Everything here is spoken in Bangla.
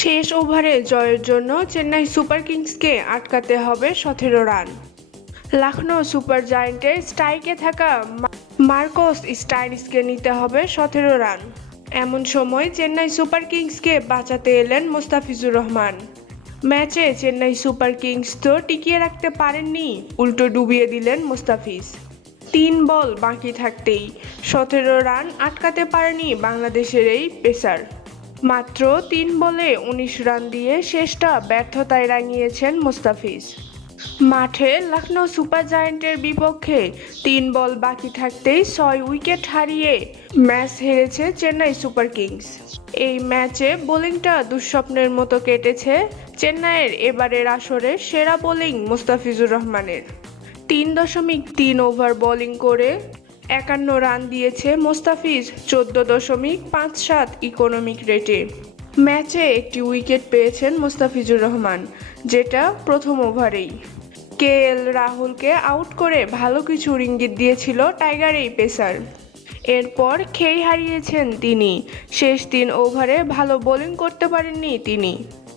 শেষ ওভারে জয়ের জন্য চেন্নাই সুপার কিংসকে আটকাতে হবে সতেরো রান। লখনৌ সুপার জায়েন্টের স্ট্রাইকে থাকা মার্কোস স্টাইনিসকে নিতে হবে সতেরো রান। এমন সময় চেন্নাই সুপার কিংসকে বাঁচাতে এলেন মোস্তাফিজুর রহমান। ম্যাচে চেন্নাই সুপার কিংস তো টিকিয়ে রাখতে পারেননি, উল্টো ডুবিয়ে দিলেন মোস্তাফিজ। তিন বল বাকি থাকতেই সতেরো রান আটকাতে পারেনি বাংলাদেশের এই পেসার। মাত্র তিন বলে উনিশ রান দিয়ে শেষটা ব্যর্থতায় রাঙিয়েছেন মোস্তাফিজ। মাঠে লখনৌ সুপার জায়েন্টের বিপক্ষে তিন বল বাকি থাকতেই ছয় উইকেট হারিয়ে ম্যাচ হেরেছে চেন্নাই সুপার কিংস। এই ম্যাচে বোলিংটা দুঃস্বপ্নের মতো কেটেছে চেন্নাইয়ের এবারের আসরে সেরা বোলিং মোস্তাফিজুর রহমানের। তিন দশমিক তিন ওভার বোলিং করে একান্ন রান দিয়েছে মোস্তাফিজ, চোদ্দ দশমিক পাঁচ সাত ইকোনমিক রেটে ম্যাচে একটি উইকেট পেয়েছেন মোস্তাফিজুর রহমান, যেটা প্রথম ওভারেই। কে এল রাহুলকে আউট করে ভালো কিছু ইঙ্গিত দিয়েছিল টাইগার এই পেসার। এরপর খেই হারিয়েছেন তিনি, শেষ তিন ওভারে ভালো বোলিং করতে পারেননি তিনি।